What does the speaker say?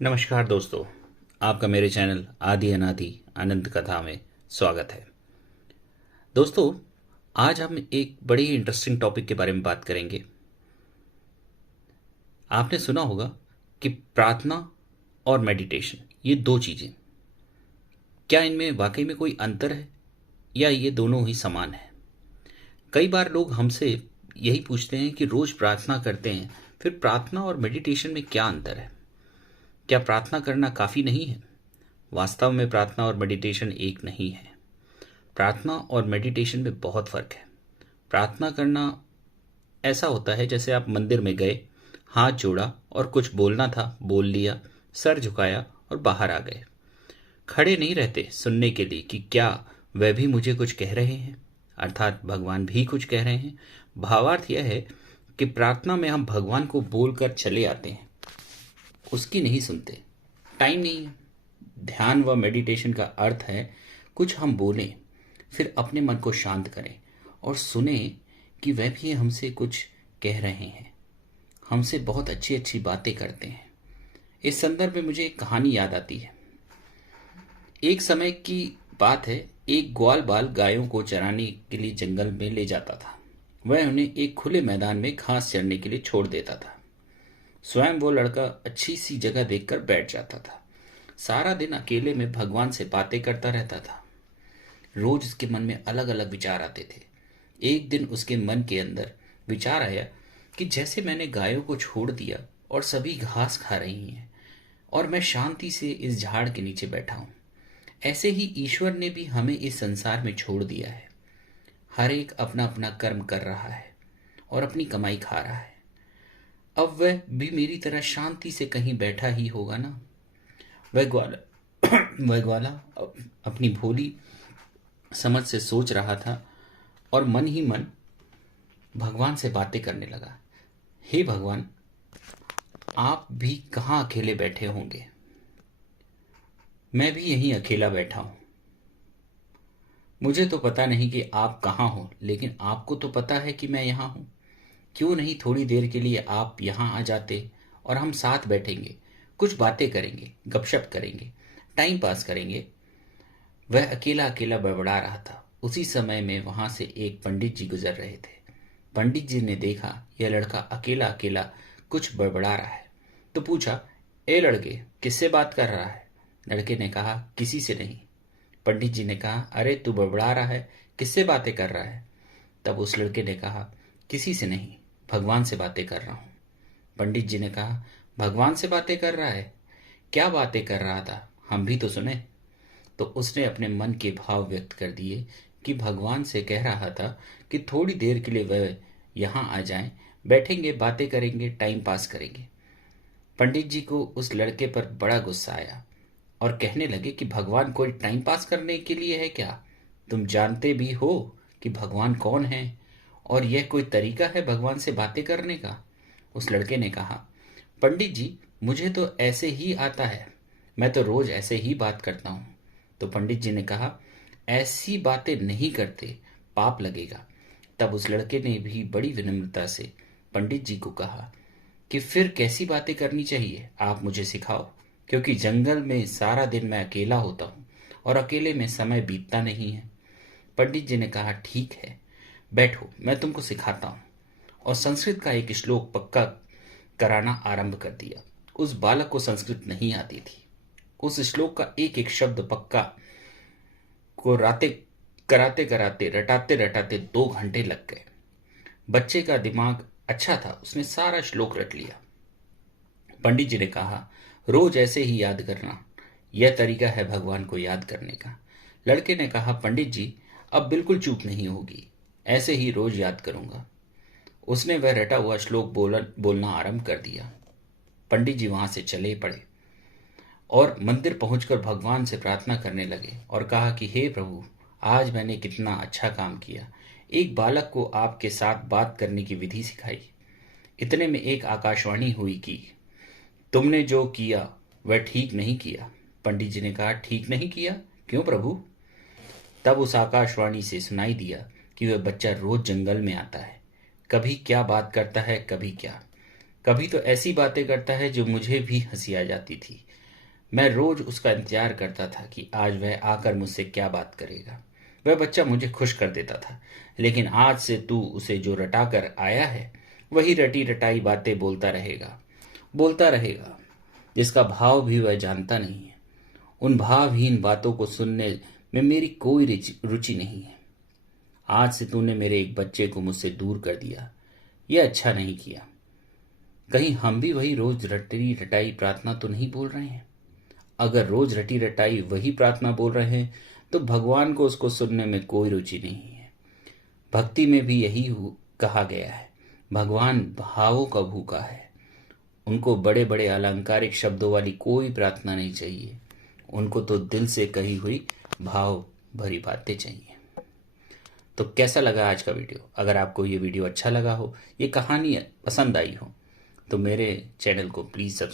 नमस्कार दोस्तों, आपका मेरे चैनल आदि अनादि अनंत कथा में स्वागत है। दोस्तों, आज हम एक बड़ी ही इंटरेस्टिंग टॉपिक के बारे में बात करेंगे। आपने सुना होगा कि प्रार्थना और मेडिटेशन, ये दो चीजें, क्या इनमें वाकई में कोई अंतर है या ये दोनों ही समान है? कई बार लोग हमसे यही पूछते हैं कि रोज प्रार्थना करते हैं, फिर प्रार्थना और मेडिटेशन में क्या अंतर है? क्या प्रार्थना करना काफी नहीं है? वास्तव में प्रार्थना और मेडिटेशन एक नहीं है। प्रार्थना और मेडिटेशन में बहुत फर्क है। प्रार्थना करना ऐसा होता है जैसे आप मंदिर में गए, हाथ जोड़ा और कुछ बोलना था बोल लिया, सर झुकाया और बाहर आ गए। खड़े नहीं रहते सुनने के लिए कि क्या वह भी मुझे कुछ कह रहे हैं, अर्थात भगवान भी कुछ कह रहे हैं। भावार्थ यह है कि प्रार्थना में हम भगवान को बोलकर चले आते हैं, उसकी नहीं सुनते। टाइम नहीं है। ध्यान व मेडिटेशन का अर्थ है कुछ हम बोलें, फिर अपने मन को शांत करें और सुने कि वह भी हमसे कुछ कह रहे हैं, हमसे बहुत अच्छी अच्छी बातें करते हैं। इस संदर्भ में मुझे एक कहानी याद आती है। एक समय की बात है, एक ग्वाल बाल गायों को चराने के लिए जंगल में ले जाता था। वह उन्हें एक खुले मैदान में घास चरने के लिए छोड़ देता था। स्वयं वो लड़का अच्छी सी जगह देखकर बैठ जाता था। सारा दिन अकेले में भगवान से बातें करता रहता था। रोज उसके मन में अलग अलग विचार आते थे। एक दिन उसके मन के अंदर विचार आया कि जैसे मैंने गायों को छोड़ दिया और सभी घास खा रही हैं और मैं शांति से इस झाड़ के नीचे बैठा हूं, ऐसे ही ईश्वर ने भी हमें इस संसार में छोड़ दिया है। हर एक अपना अपना कर्म कर रहा है और अपनी कमाई खा रहा है। अब वह भी मेरी तरह शांति से कहीं बैठा ही होगा ना। वह ग्वाला वह ग्वाला अपनी भोली समझ से सोच रहा था और मन ही मन भगवान से बातें करने लगा। हे भगवान, आप भी कहाँ अकेले बैठे होंगे? मैं भी यहीं अकेला बैठा हूं। मुझे तो पता नहीं कि आप कहाँ हो, लेकिन आपको तो पता है कि मैं यहाँ हूं। क्यों नहीं थोड़ी देर के लिए आप यहाँ आ जाते और हम साथ बैठेंगे, कुछ बातें करेंगे, गपशप करेंगे, टाइम पास करेंगे। वह अकेला अकेला बड़बड़ा रहा था। उसी समय में वहां से एक पंडित जी गुजर रहे थे। पंडित जी ने देखा यह लड़का अकेला अकेला कुछ बड़बड़ा रहा है, तो पूछा, ए लड़के, किससे बात कर रहा है? लड़के ने कहा, किसी से नहीं। पंडित जी ने कहा, अरे तू बड़बड़ा रहा है, किससे बातें कर रहा है? तब उस लड़के ने कहा, किसी से नहीं, भगवान से बातें कर रहा हूं। पंडित जी ने कहा, भगवान से बातें कर रहा है? क्या बातें कर रहा था, हम भी तो सुने। तो उसने अपने मन के भाव व्यक्त कर दिए कि भगवान से कह रहा था कि थोड़ी देर के लिए वह यहाँ आ जाएं, बैठेंगे, बातें करेंगे, टाइम पास करेंगे। पंडित जी को उस लड़के पर बड़ा गुस्सा आया और कहने लगे कि भगवान कोई टाइम पास करने के लिए है क्या? तुम जानते भी हो कि भगवान कौन है और यह कोई तरीका है भगवान से बातें करने का? उस लड़के ने कहा, पंडित जी, मुझे तो ऐसे ही आता है, मैं तो रोज ऐसे ही बात करता हूँ। तो पंडित जी ने कहा, ऐसी बातें नहीं करते, पाप लगेगा। तब उस लड़के ने भी बड़ी विनम्रता से पंडित जी को कहा कि फिर कैसी बातें करनी चाहिए, आप मुझे सिखाओ, क्योंकि जंगल में सारा दिन मैं अकेला होता हूँ और अकेले में समय बीतता नहीं है। पंडित जी ने कहा, ठीक है, बैठो, मैं तुमको सिखाता हूँ। और संस्कृत का एक श्लोक पक्का कराना आरंभ कर दिया। उस बालक को संस्कृत नहीं आती थी। उस श्लोक का एक एक शब्द पक्का को राते कराते कराते रटाते रटाते 2 घंटे लग गए। बच्चे का दिमाग अच्छा था, उसने सारा श्लोक रट लिया। पंडित जी ने कहा, रोज ऐसे ही याद करना, यह तरीका है भगवान को याद करने का। लड़के ने कहा, पंडित जी, अब बिल्कुल चूक नहीं होगी, ऐसे ही रोज याद करूंगा। उसने वह रटा हुआ श्लोक बोलना आरंभ कर दिया। पंडित जी वहां से चले पड़े और मंदिर पहुंचकर भगवान से प्रार्थना करने लगे और कहा कि हे प्रभु, आज मैंने कितना अच्छा काम किया। एक बालक को आपके साथ बात करने की विधि सिखाई। इतने में एक आकाशवाणी हुई कि तुमने जो किया वह ठीक नहीं किया। पंडित जी ने कहा, ठीक नहीं किया? क्यों प्रभु? तब उस आकाशवाणी से सुनाई दिया कि वह बच्चा रोज जंगल में आता है, कभी क्या बात करता है, कभी क्या। कभी तो ऐसी बातें करता है जो मुझे भी हंसी आ जाती थी। मैं रोज उसका इंतजार करता था कि आज वह आकर मुझसे क्या बात करेगा। वह बच्चा मुझे खुश कर देता था। लेकिन आज से तू उसे जो रटा कर आया है वही रटी रटाई बातें बोलता रहेगा, जिसका भाव भी वह जानता नहीं है। उन भावहीन बातों को सुनने में मेरी कोई रुचि नहीं है। आज से तूने मेरे एक बच्चे को मुझसे दूर कर दिया। यह अच्छा नहीं किया। कहीं हम भी वही रोज रटी रटाई प्रार्थना तो नहीं बोल रहे हैं? अगर रोज रटी रटाई वही प्रार्थना बोल रहे हैं तो भगवान को उसको सुनने में कोई रुचि नहीं है। भक्ति में भी यही कहा गया है, भगवान भावों का भूखा है। उनको बड़े बड़े अलंकारिक शब्दों वाली कोई प्रार्थना नहीं चाहिए। उनको तो दिल से कही हुई भाव भरी बातें चाहिए। तो कैसा लगा आज का वीडियो? अगर आपको ये वीडियो अच्छा लगा हो, ये कहानी पसंद आई हो, तो मेरे चैनल को प्लीज़